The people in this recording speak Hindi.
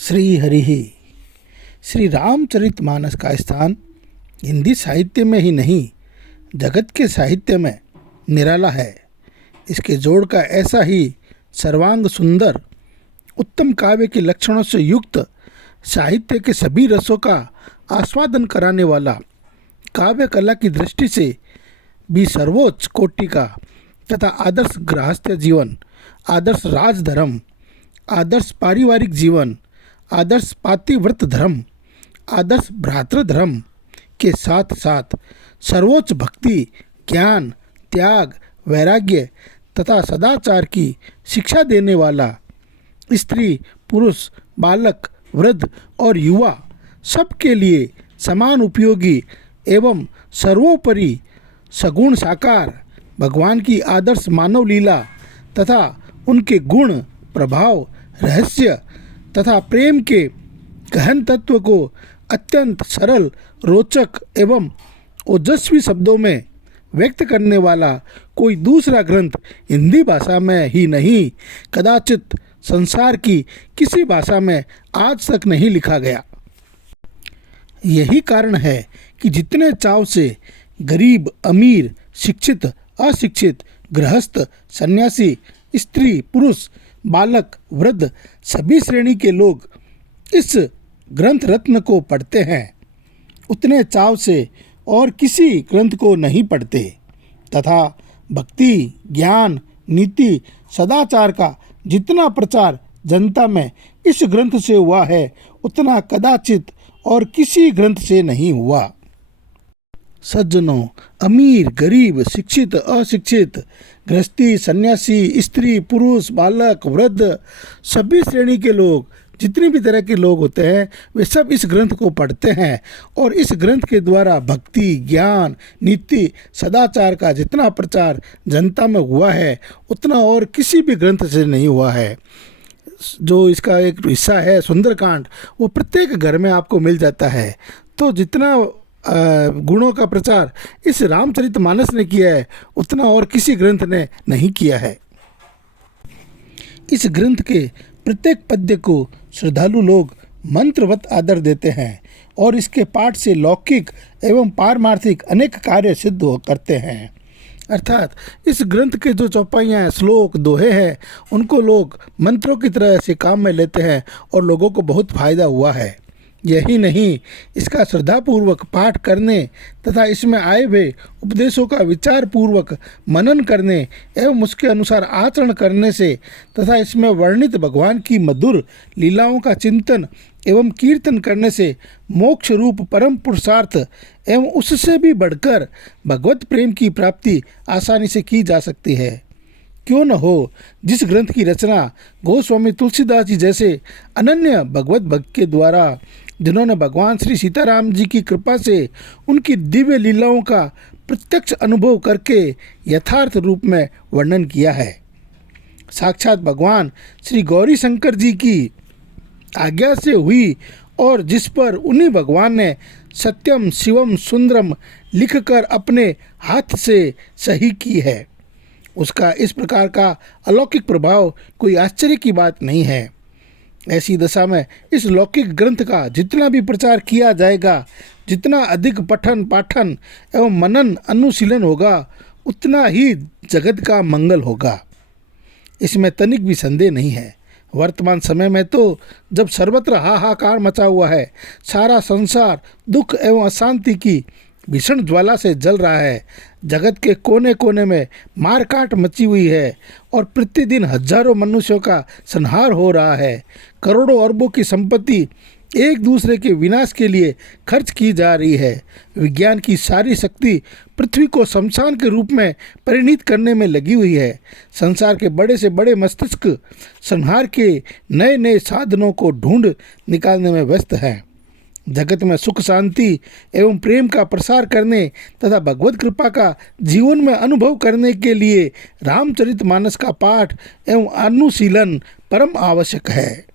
श्री हरि। श्री रामचरितमानस का स्थान हिंदी साहित्य में ही नहीं, जगत के साहित्य में निराला है। इसके जोड़ का ऐसा ही सर्वांग सुंदर, उत्तम काव्य के लक्षणों से युक्त, साहित्य के सभी रसों का आस्वादन कराने वाला, काव्य कला की दृष्टि से भी सर्वोच्च कोटि का तथा आदर्श गृहस्थ जीवन, आदर्श राजधर्म, आदर्श पारिवारिक जीवन, आदर्श पातिव्रत धर्म, आदर्श भ्रातृधर्म के साथ साथ सर्वोच्च भक्ति, ज्ञान, त्याग, वैराग्य तथा सदाचार की शिक्षा देने वाला, स्त्री, पुरुष, बालक, वृद्ध और युवा सबके लिए समान उपयोगी एवं सर्वोपरि सगुण साकार भगवान की आदर्श मानव लीला तथा उनके गुण, प्रभाव, रहस्य तथा प्रेम के गहन तत्व को अत्यंत सरल, रोचक एवं ओजस्वी शब्दों में व्यक्त करने वाला कोई दूसरा ग्रंथ हिंदी भाषा में ही नहीं, कदाचित संसार की किसी भाषा में आज तक नहीं लिखा गया। यही कारण है कि जितने चाव से गरीब, अमीर, शिक्षित, अशिक्षित, गृहस्थ, सन्यासी, स्त्री, पुरुष, बालक, वृद्ध सभी श्रेणी के लोग इस ग्रंथ रत्न को पढ़ते हैं, उतने चाव से और किसी ग्रंथ को नहीं पढ़ते तथा भक्ति, ज्ञान, नीति, सदाचार का जितना प्रचार जनता में इस ग्रंथ से हुआ है, उतना कदाचित और किसी ग्रंथ से नहीं हुआ। सज्जनों, अमीर, गरीब, शिक्षित, अशिक्षित, गृहस्थी, सन्यासी, स्त्री, पुरुष, बालक, वृद्ध सभी श्रेणी के लोग, जितनी भी तरह के लोग होते हैं, वे सब इस ग्रंथ को पढ़ते हैं और इस ग्रंथ के द्वारा भक्ति, ज्ञान, नीति, सदाचार का जितना प्रचार जनता में हुआ है, उतना और किसी भी ग्रंथ से नहीं हुआ है। जो इसका एक हिस्सा है सुंदरकांड, वो प्रत्येक घर में आपको मिल जाता है। तो जितना गुणों का प्रचार इस रामचरितमानस ने किया है, उतना और किसी ग्रंथ ने नहीं किया है। इस ग्रंथ के प्रत्येक पद्य को श्रद्धालु लोग मंत्रवत आदर देते हैं और इसके पाठ से लौकिक एवं पारमार्थिक अनेक कार्य सिद्ध करते हैं। अर्थात इस ग्रंथ के जो चौपाइयाँ, श्लोक, दोहे हैं, उनको लोग मंत्रों की तरह से काम में लेते हैं और लोगों को बहुत फायदा हुआ है। यही नहीं, इसका श्रद्धापूर्वक पाठ करने तथा इसमें आए हुए उपदेशों का विचार पूर्वक मनन करने एवं उसके अनुसार आचरण करने से तथा इसमें वर्णित भगवान की मधुर लीलाओं का चिंतन एवं कीर्तन करने से मोक्ष रूप परम पुरुषार्थ एवं उससे भी बढ़कर भगवत प्रेम की प्राप्ति आसानी से की जा सकती है। क्यों न हो, जिस ग्रंथ की रचना गोस्वामी तुलसीदास जी जैसे अनन्य भगवत भक्त के द्वारा, जिन्होंने भगवान श्री सीताराम जी की कृपा से उनकी दिव्य लीलाओं का प्रत्यक्ष अनुभव करके यथार्थ रूप में वर्णन किया है, साक्षात भगवान श्री गौरी शंकर जी की आज्ञा से हुई और जिस पर उन्हीं भगवान ने सत्यम शिवम सुंदरम लिखकर अपने हाथ से सही की है, उसका इस प्रकार का अलौकिक प्रभाव कोई आश्चर्य की बात नहीं है। ऐसी दशा में इस लौकिक ग्रंथ का जितना भी प्रचार किया जाएगा, जितना अधिक पठन पाठन एवं मनन अनुशीलन होगा, उतना ही जगत का मंगल होगा। इसमें तनिक भी संदेह नहीं है। वर्तमान समय में तो जब सर्वत्र हाहाकार मचा हुआ है, सारा संसार दुख एवं अशांति की भीषण ज्वाला से जल रहा है, जगत के कोने कोने में मारकाट मची हुई है और प्रतिदिन हजारों मनुष्यों का संहार हो रहा है, करोड़ों अरबों की संपत्ति एक दूसरे के विनाश के लिए खर्च की जा रही है, विज्ञान की सारी शक्ति पृथ्वी को शमशान के रूप में परिणित करने में लगी हुई है, संसार के बड़े से बड़े मस्तिष्क संहार के नए नए साधनों को ढूंढ निकालने में व्यस्त हैं। जगत में सुख, शांति एवं प्रेम का प्रसार करने तथा भगवत कृपा का जीवन में अनुभव करने के लिए रामचरितमानस का पाठ एवं अनुशीलन परम आवश्यक है।